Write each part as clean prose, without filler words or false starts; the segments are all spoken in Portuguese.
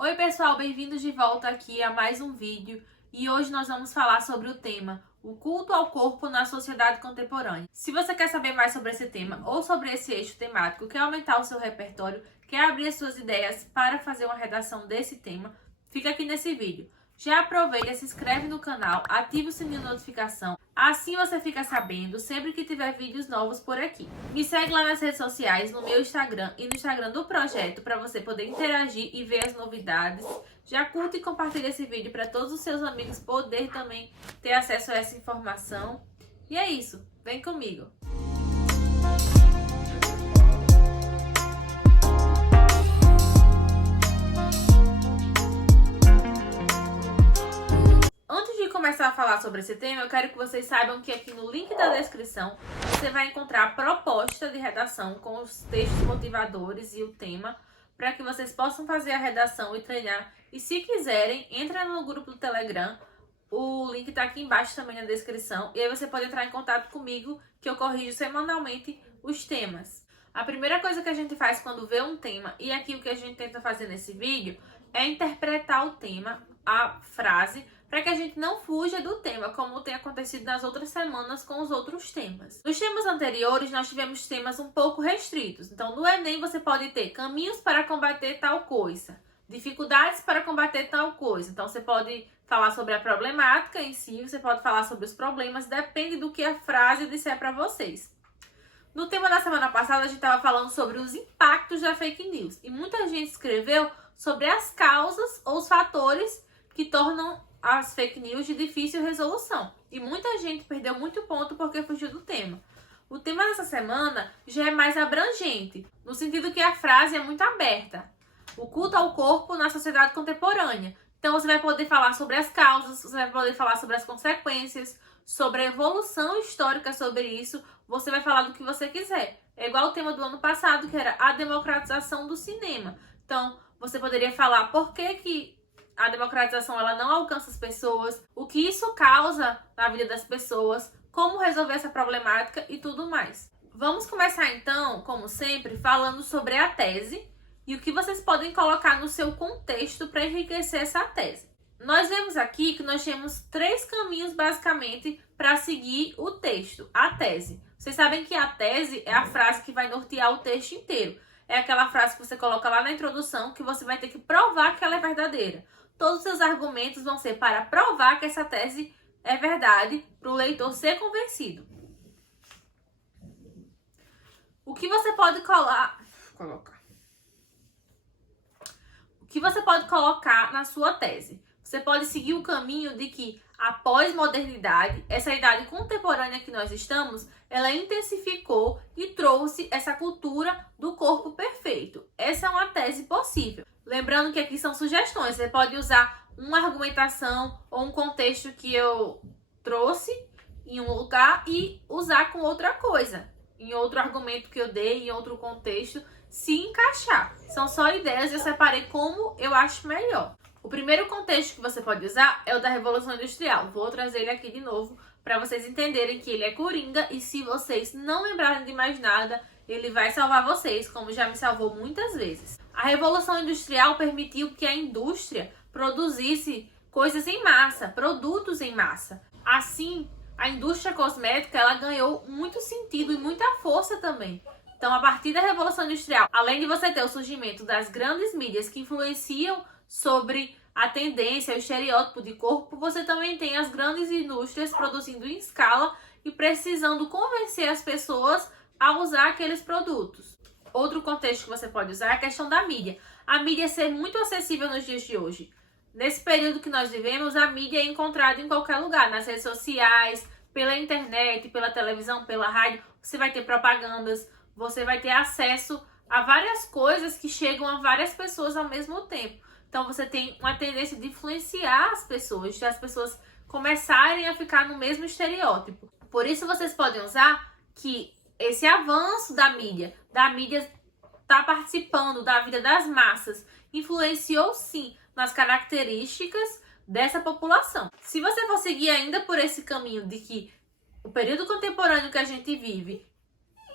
Oi pessoal, bem-vindos de volta aqui a mais um vídeo e hoje nós vamos falar sobre o tema o culto ao corpo na sociedade contemporânea. Se você quer saber mais sobre esse tema ou sobre esse eixo temático, quer aumentar o seu repertório, quer abrir as suas ideias para fazer uma redação desse tema, fica aqui nesse vídeo. Já aproveita, se inscreve no canal, ativa o sininho de notificação, assim você fica sabendo sempre que tiver vídeos novos por aqui. Me segue lá nas redes sociais, no meu Instagram e no Instagram do projeto, para você poder interagir e ver as novidades. Já curta e compartilha esse vídeo para todos os seus amigos poder também ter acesso a essa informação. E é isso, vem comigo! Começar a falar sobre esse tema, eu quero que vocês saibam que aqui no link da descrição você vai encontrar a proposta de redação com os textos motivadores e o tema, para que vocês possam fazer a redação e treinar. E se quiserem, entra no grupo do Telegram, o link está aqui embaixo também na descrição, e aí você pode entrar em contato comigo, que eu corrijo semanalmente os temas. A primeira coisa que a gente faz quando vê um tema, e aqui o que a gente tenta fazer nesse vídeo, é interpretar o tema, a frase, para que a gente não fuja do tema, como tem acontecido nas outras semanas com os outros temas. Nos temas anteriores, nós tivemos temas um pouco restritos. Então, no Enem, você pode ter caminhos para combater tal coisa, dificuldades para combater tal coisa. Então, você pode falar sobre a problemática em si, você pode falar sobre os problemas, depende do que a frase disser para vocês. No tema da semana passada, a gente estava falando sobre os impactos da fake news. E muita gente escreveu sobre as causas ou os fatores que tornam as fake news de difícil resolução. E muita gente perdeu muito ponto porque fugiu do tema. O tema dessa semana já é mais abrangente, no sentido que a frase é muito aberta. O culto ao corpo na sociedade contemporânea. Então você vai poder falar sobre as causas, você vai poder falar sobre as consequências, sobre a evolução histórica sobre isso, você vai falar do que você quiser. É igual o tema do ano passado, que era a democratização do cinema. Então, você poderia falar por que a democratização ela não alcança as pessoas, o que isso causa na vida das pessoas, como resolver essa problemática e tudo mais. Vamos começar então, como sempre, falando sobre a tese e o que vocês podem colocar no seu contexto para enriquecer essa tese. Nós vemos aqui que nós temos 3 caminhos basicamente para seguir o texto, a tese. Vocês sabem que a tese é a frase que vai nortear o texto inteiro. É aquela frase que você coloca lá na introdução que você vai ter que provar que ela é verdadeira. Todos os seus argumentos vão ser para provar que essa tese é verdade, para o leitor ser convencido. O que você pode O que você pode colocar na sua tese? Você pode seguir o caminho de que a pós-modernidade, essa idade contemporânea que nós estamos, ela intensificou e trouxe essa cultura do corpo perfeito. Essa é uma tese possível. Lembrando que aqui são sugestões, você pode usar uma argumentação ou um contexto que eu trouxe em um lugar e usar com outra coisa, em outro argumento que eu dei, em outro contexto, se encaixar. São só ideias, eu separei como eu acho melhor. O primeiro contexto que você pode usar é o da Revolução Industrial. Vou trazer ele aqui de novo para vocês entenderem que ele é coringa e se vocês não lembrarem de mais nada, ele vai salvar vocês, como já me salvou muitas vezes. A Revolução Industrial permitiu que a indústria produzisse coisas em massa, produtos em massa. Assim, a indústria cosmética ela ganhou muito sentido e muita força também. Então, a partir da Revolução Industrial, além de você ter o surgimento das grandes mídias que influenciam sobre a tendência, o estereótipo de corpo, você também tem as grandes indústrias produzindo em escala e precisando convencer as pessoas a usar aqueles produtos. Outro contexto que você pode usar é a questão da mídia. A mídia ser muito acessível nos dias de hoje. Nesse período que nós vivemos, a mídia é encontrada em qualquer lugar, nas redes sociais, pela internet, pela televisão, pela rádio. Você vai ter propagandas, você vai ter acesso a várias coisas que chegam a várias pessoas ao mesmo tempo. Então, você tem uma tendência de influenciar as pessoas, de as pessoas começarem a ficar no mesmo estereótipo. Por isso, vocês podem usar que esse avanço da mídia está participando da vida das massas, influenciou sim nas características dessa população. Se você for seguir ainda por esse caminho de que o período contemporâneo que a gente vive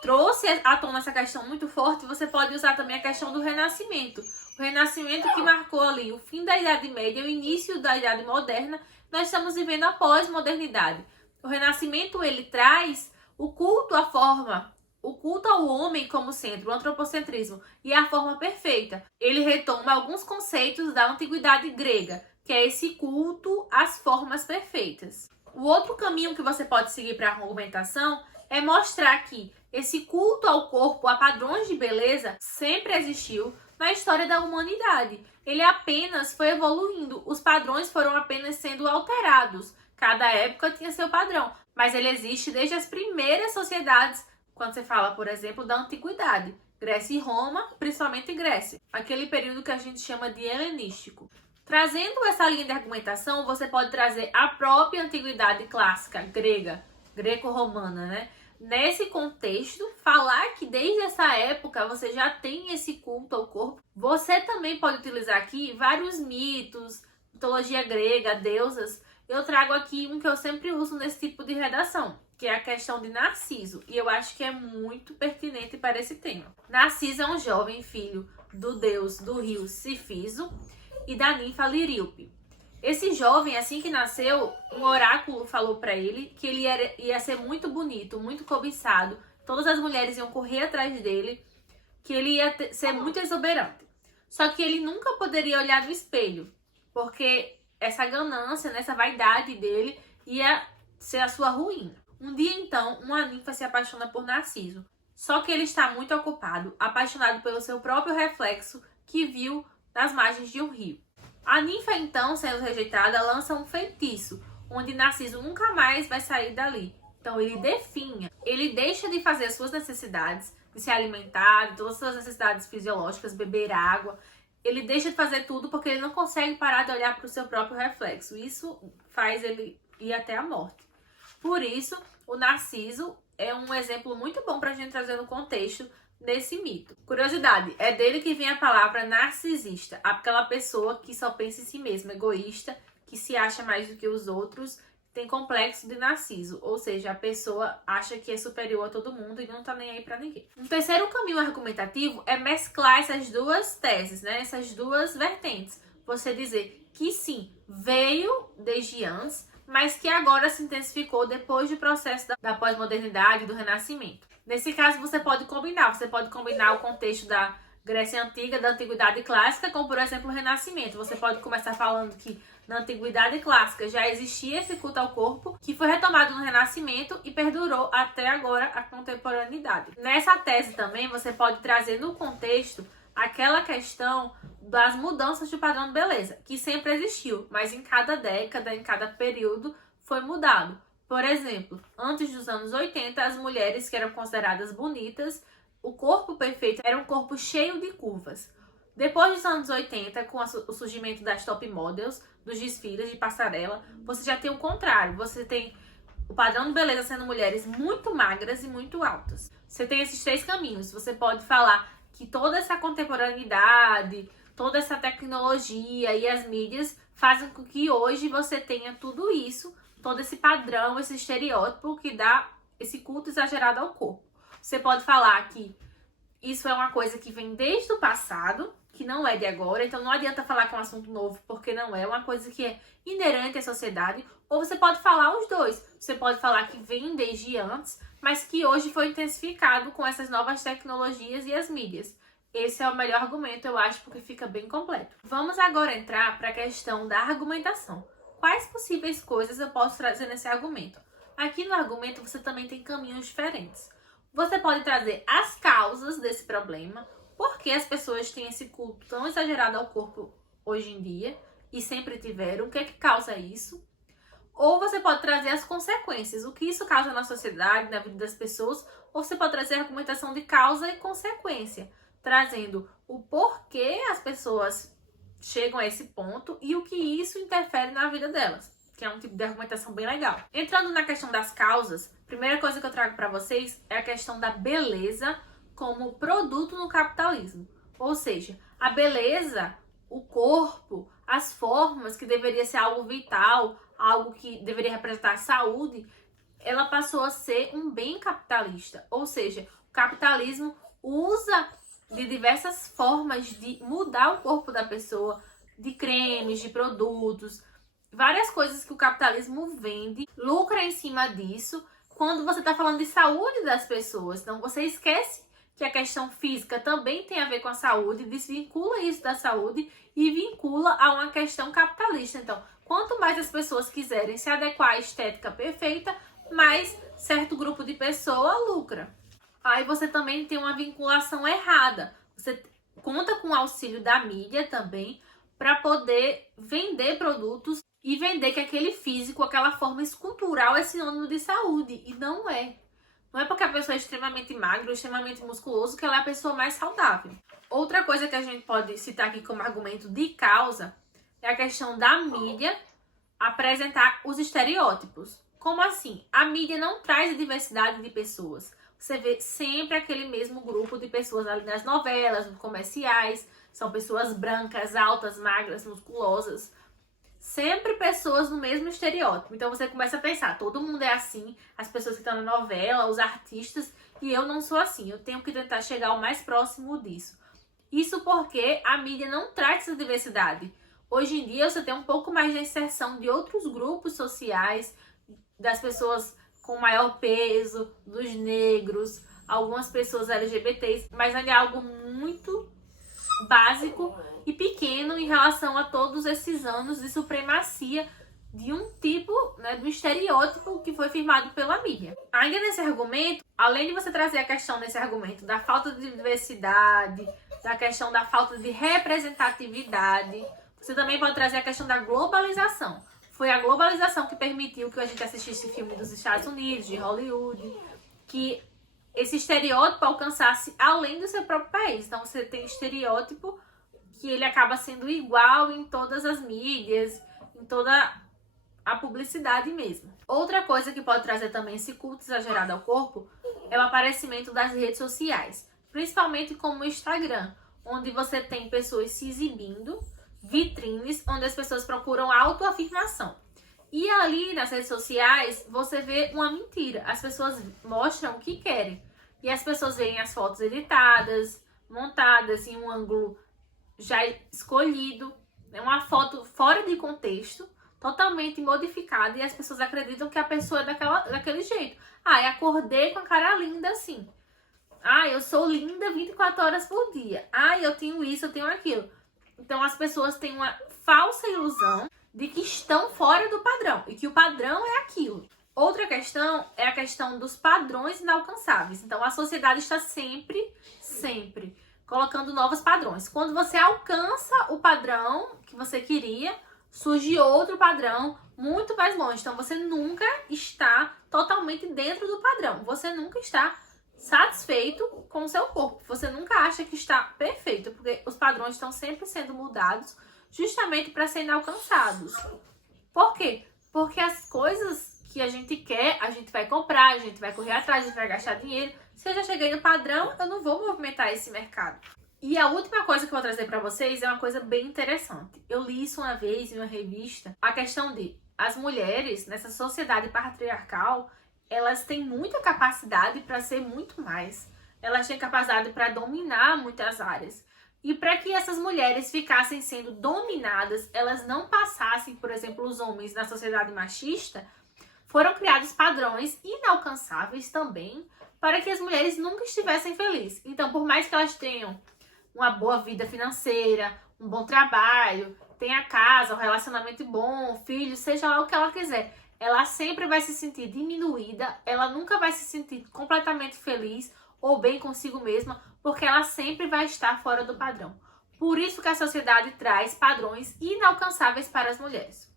trouxe à tona essa questão muito forte, você pode usar também a questão do Renascimento. O Renascimento que marcou ali o fim da Idade Média, o início da Idade Moderna, nós estamos vivendo a pós-modernidade. O Renascimento, ele traz o culto à forma, o culto ao homem como centro, o antropocentrismo, e a forma perfeita. Ele retoma alguns conceitos da antiguidade grega, que é esse culto às formas perfeitas. O outro caminho que você pode seguir para a argumentação é mostrar que esse culto ao corpo, a padrões de beleza, sempre existiu na história da humanidade. Ele apenas foi evoluindo, os padrões foram apenas sendo alterados. Cada época tinha seu padrão, mas ele existe desde as primeiras sociedades, quando você fala, por exemplo, da antiguidade. Grécia e Roma, principalmente Grécia, aquele período que a gente chama de helenístico. Trazendo essa linha de argumentação, você pode trazer a própria antiguidade clássica, grega, greco-romana, né? Nesse contexto, falar que desde essa época você já tem esse culto ao corpo. Você também pode utilizar aqui vários mitos, mitologia grega, deusas. Eu trago aqui um que eu sempre uso nesse tipo de redação, que é a questão de Narciso, e eu acho que é muito pertinente para esse tema. Narciso é um jovem filho do deus do rio Cifiso e da ninfa Liríope. Esse jovem, assim que nasceu, um oráculo falou para ele que ele ia ser muito bonito, muito cobiçado, todas as mulheres iam correr atrás dele, que ele ia ser muito exuberante. Só que ele nunca poderia olhar no espelho, porque essa ganância, essa vaidade dele ia ser a sua ruína. Um dia, então, uma ninfa se apaixona por Narciso. Só que ele está muito ocupado, apaixonado pelo seu próprio reflexo que viu nas margens de um rio. A ninfa, então, sendo rejeitada, lança um feitiço, onde Narciso nunca mais vai sair dali. Então, ele definha, ele deixa de fazer as suas necessidades, de se alimentar, de todas as suas necessidades fisiológicas, beber água. Ele deixa de fazer tudo porque ele não consegue parar de olhar para o seu próprio reflexo. Isso faz ele ir até a morte. Por isso, o Narciso é um exemplo muito bom para a gente trazer no contexto desse mito. Curiosidade, é dele que vem a palavra narcisista, aquela pessoa que só pensa em si mesma, egoísta, que se acha mais do que os outros, tem complexo de Narciso, ou seja, a pessoa acha que é superior a todo mundo e não tá nem aí para ninguém. Um terceiro caminho argumentativo é mesclar essas duas teses, né? Essas duas vertentes. Você dizer que sim, veio desde antes, mas que agora se intensificou depois do processo da pós-modernidade e do Renascimento. Nesse caso, você pode combinar o contexto da Grécia Antiga, da Antiguidade Clássica, com, por exemplo, o Renascimento. Você pode começar falando que na Antiguidade Clássica já existia esse culto ao corpo, que foi retomado no Renascimento e perdurou até agora a contemporaneidade. Nessa tese também, você pode trazer no contexto aquela questão das mudanças de padrão de beleza, que sempre existiu, mas em cada década, em cada período, foi mudado. Por exemplo, antes dos anos 80, as mulheres que eram consideradas bonitas, o corpo perfeito era um corpo cheio de curvas. Depois dos anos 80, com o surgimento das top models, dos desfiles de passarela, você já tem o contrário. Você tem o padrão de beleza sendo mulheres muito magras e muito altas. Você tem esses três caminhos. Você pode falar que toda essa contemporaneidade, toda essa tecnologia e as mídias fazem com que hoje você tenha tudo isso, todo esse padrão, esse estereótipo que dá esse culto exagerado ao corpo. Você pode falar que isso é uma coisa que vem desde o passado, que não é de agora, então não adianta falar que é um assunto novo, porque não é uma coisa que é inerente à sociedade, ou você pode falar os dois. Você pode falar que vem desde antes, mas que hoje foi intensificado com essas novas tecnologias e as mídias. Esse é o melhor argumento, eu acho, porque fica bem completo. Vamos agora entrar para a questão da argumentação. Quais possíveis coisas eu posso trazer nesse argumento? Aqui no argumento você também tem caminhos diferentes. Você pode trazer as causas desse problema, por que as pessoas têm esse culto tão exagerado ao corpo hoje em dia e sempre tiveram, o que é que causa isso? Ou você pode trazer as consequências, o que isso causa na sociedade, na vida das pessoas, ou você pode trazer a argumentação de causa e consequência, trazendo o porquê as pessoas chegam a esse ponto e o que isso interfere na vida delas, que é um tipo de argumentação bem legal. Entrando na questão das causas, a primeira coisa que eu trago para vocês é a questão da beleza como produto no capitalismo. Ou seja, a beleza, o corpo, as formas, que deveria ser algo vital, algo que deveria representar a saúde, ela passou a ser um bem capitalista. Ou seja, capitalismo usa de diversas formas de mudar o corpo da pessoa, de cremes, de produtos, várias coisas que o capitalismo vende, lucra em cima disso, quando você está falando de saúde das pessoas. Então você esquece que a questão física também tem a ver com a saúde, desvincula isso da saúde e vincula a uma questão capitalista. Então, quanto mais as pessoas quiserem se adequar à estética perfeita, mais certo grupo de pessoa lucra. Aí você também tem uma vinculação errada. Você conta com o auxílio da mídia também para poder vender produtos e vender que aquele físico, aquela forma escultural é sinônimo de saúde. E não é. Não é porque a pessoa é extremamente magra ou extremamente musculoso que ela é a pessoa mais saudável. Outra coisa que a gente pode citar aqui como argumento de causa é a questão da mídia apresentar os estereótipos. Como assim? A mídia não traz a diversidade de pessoas. Você vê sempre aquele mesmo grupo de pessoas ali nas novelas, nos comerciais. São pessoas brancas, altas, magras, musculosas. Sempre pessoas no mesmo estereótipo. Então você começa a pensar, todo mundo é assim, as pessoas que estão na novela, os artistas, e eu não sou assim. Eu tenho que tentar chegar ao mais próximo disso. Isso porque a mídia não traz essa diversidade. Hoje em dia você tem um pouco mais de inserção de outros grupos sociais, das pessoas com maior peso, dos negros, algumas pessoas LGBTs, mas ainda é algo muito básico e pequeno em relação a todos esses anos de supremacia de um tipo, né, do estereótipo que foi firmado pela mídia. Ainda nesse argumento, além de você trazer a questão nesse argumento da falta de diversidade, da questão da falta de representatividade, você também pode trazer a questão da globalização. Foi a globalização que permitiu que a gente assistisse filme dos Estados Unidos, de Hollywood, que esse estereótipo alcançasse além do seu próprio país. Então você tem estereótipo que ele acaba sendo igual em todas as mídias, em toda a publicidade mesmo. Outra coisa que pode trazer também esse culto exagerado ao corpo é o aparecimento das redes sociais, principalmente como o Instagram, onde você tem pessoas se exibindo, vitrines, onde as pessoas procuram autoafirmação. E ali nas redes sociais você vê uma mentira. As pessoas mostram o que querem. E as pessoas veem as fotos editadas, montadas em um ângulo já escolhido, né? Uma foto fora de contexto, totalmente modificada, e as pessoas acreditam que a pessoa é daquele jeito. Ah, eu acordei com a cara linda assim. Ah, eu sou linda 24 horas por dia. Ah, eu tenho isso, eu tenho aquilo. Então as pessoas têm uma falsa ilusão de que estão fora do padrão e que o padrão é aquilo. Outra questão é a questão dos padrões inalcançáveis. Então a sociedade está sempre colocando novos padrões. Quando você alcança o padrão que você queria, surge outro padrão muito mais longe. Então você nunca está totalmente dentro do padrão. Você nunca está satisfeito com o seu corpo. Você nunca acha que está perfeito, porque os padrões estão sempre sendo mudados justamente para serem alcançados. Por quê? Porque as coisas que a gente quer, a gente vai comprar, a gente vai correr atrás, a gente vai gastar dinheiro. Se eu já cheguei no padrão, eu não vou movimentar esse mercado. E a última coisa que eu vou trazer para vocês é uma coisa bem interessante. Eu li isso uma vez em uma revista, a questão de as mulheres nessa sociedade patriarcal, elas têm muita capacidade para ser muito mais. Elas têm capacidade para dominar muitas áreas. E para que essas mulheres ficassem sendo dominadas, elas não passassem, por exemplo, os homens na sociedade machista, foram criados padrões inalcançáveis também para que as mulheres nunca estivessem felizes. Então, por mais que elas tenham uma boa vida financeira, um bom trabalho, tenha casa, um relacionamento bom, filhos, seja lá o que ela quiser, ela sempre vai se sentir diminuída, ela nunca vai se sentir completamente feliz ou bem consigo mesma, porque ela sempre vai estar fora do padrão. Por isso que a sociedade traz padrões inalcançáveis para as mulheres.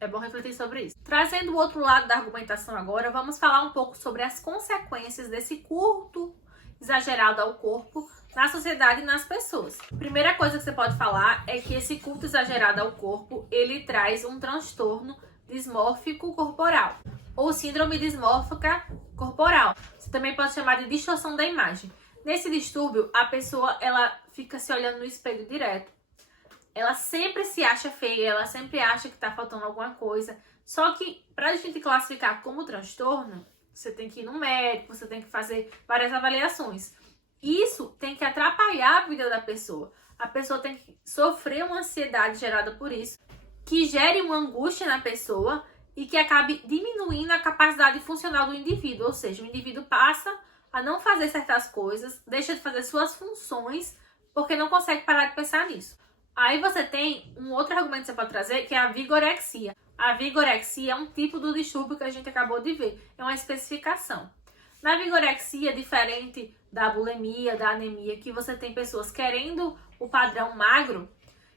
É bom refletir sobre isso. Trazendo o outro lado da argumentação agora, vamos falar um pouco sobre as consequências desse culto exagerado ao corpo na sociedade e nas pessoas. Primeira coisa que você pode falar é que esse culto exagerado ao corpo, ele traz um transtorno dismórfico corporal, ou síndrome dismórfica corporal. Você também pode chamar de distorção da imagem. Nesse distúrbio, a pessoa ela fica se olhando no espelho direto. Ela sempre se acha feia, ela sempre acha que tá faltando alguma coisa. Só que, pra gente classificar como transtorno, você tem que ir no médico, você tem que fazer várias avaliações. Isso tem que atrapalhar a vida da pessoa. A pessoa tem que sofrer uma ansiedade gerada por isso, que gere uma angústia na pessoa e que acabe diminuindo a capacidade funcional do indivíduo. Ou seja, o indivíduo passa a não fazer certas coisas, deixa de fazer suas funções, porque não consegue parar de pensar nisso. Aí você tem um outro argumento que você pode trazer, que é a vigorexia. A vigorexia é um tipo do distúrbio que a gente acabou de ver. É uma especificação. Na vigorexia, diferente da bulimia, da anemia, que você tem pessoas querendo o padrão magro,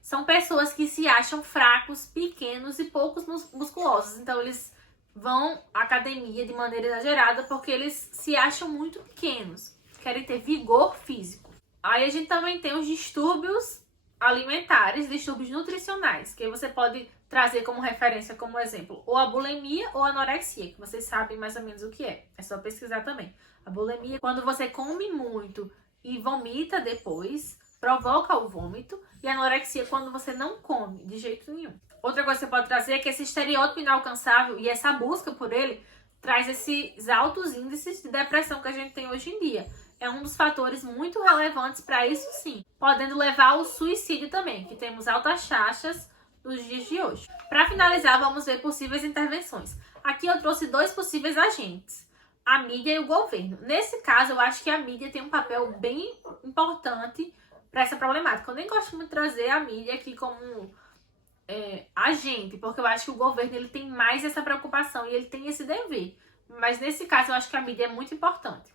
são pessoas que se acham fracos, pequenos e poucos musculosos. Então, eles vão à academia de maneira exagerada porque eles se acham muito pequenos, querem ter vigor físico. Aí a gente também tem os distúrbios alimentares, distúrbios nutricionais, que você pode trazer como referência, como exemplo, ou a bulimia ou a anorexia, que vocês sabem mais ou menos o que é. É só pesquisar também. A bulimia, quando você come muito e vomita depois, provoca o vômito, e a anorexia, quando você não come de jeito nenhum. Outra coisa que você pode trazer é que esse estereótipo inalcançável e essa busca por ele traz esses altos índices de depressão que a gente tem hoje em dia. É um dos fatores muito relevantes para isso, sim, podendo levar ao suicídio também, que temos altas taxas nos dias de hoje. Para finalizar, vamos ver possíveis intervenções. Aqui eu trouxe 2 possíveis agentes, a mídia e o governo. Nesse caso, eu acho que a mídia tem um papel bem importante para essa problemática. Eu nem gosto muito de trazer a mídia aqui como agente, porque eu acho que o governo ele tem mais essa preocupação e ele tem esse dever. Mas nesse caso, eu acho que a mídia é muito importante.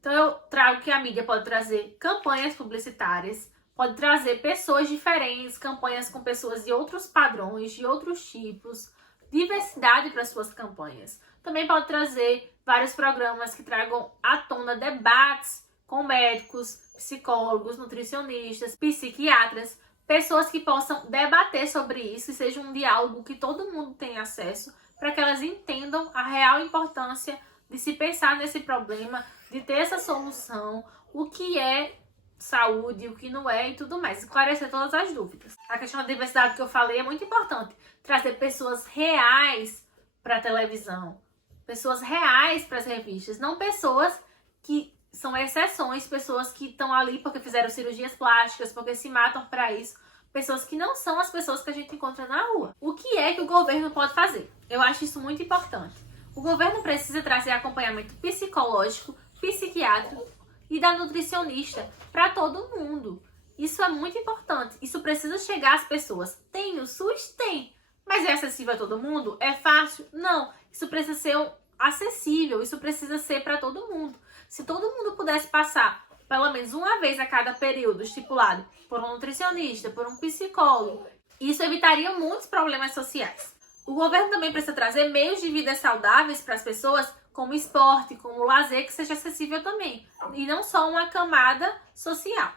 Então eu trago que a mídia pode trazer campanhas publicitárias, pode trazer pessoas diferentes, campanhas com pessoas de outros padrões, de outros tipos, diversidade para suas campanhas. Também pode trazer vários programas que tragam à tona debates com médicos, psicólogos, nutricionistas, psiquiatras, pessoas que possam debater sobre isso e seja um diálogo que todo mundo tenha acesso, para que elas entendam a real importância de se pensar nesse problema, de ter essa solução, o que é saúde, o que não é e tudo mais, esclarecer todas as dúvidas. A questão da diversidade que eu falei é muito importante, trazer pessoas reais para a televisão, pessoas reais para as revistas, não pessoas que são exceções, pessoas que estão ali porque fizeram cirurgias plásticas, porque se matam para isso, pessoas que não são as pessoas que a gente encontra na rua. O que é que o governo pode fazer? Eu acho isso muito importante. O governo precisa trazer acompanhamento psicológico, psiquiátrico e da nutricionista para todo mundo. Isso é muito importante. Isso precisa chegar às pessoas. Tem o SUS? Tem. Mas é acessível a todo mundo? É fácil? Não. Isso precisa ser acessível. Isso precisa ser para todo mundo. Se todo mundo pudesse passar pelo menos uma vez a cada período estipulado por um nutricionista, por um psicólogo, isso evitaria muitos problemas sociais. O governo também precisa trazer meios de vida saudáveis para as pessoas, como esporte, como lazer, que seja acessível também. E não só uma camada social.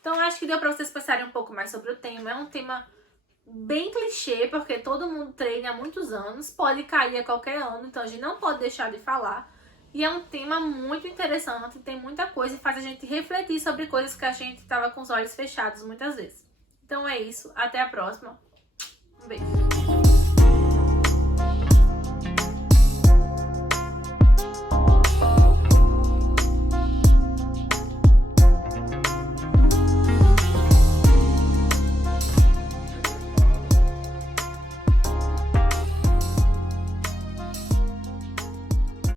Então, acho que deu para vocês pensarem um pouco mais sobre o tema. É um tema bem clichê, porque todo mundo treina há muitos anos, pode cair a qualquer ano, então a gente não pode deixar de falar. E é um tema muito interessante, tem muita coisa e faz a gente refletir sobre coisas que a gente estava com os olhos fechados muitas vezes. Então é isso, até a próxima. Um beijo.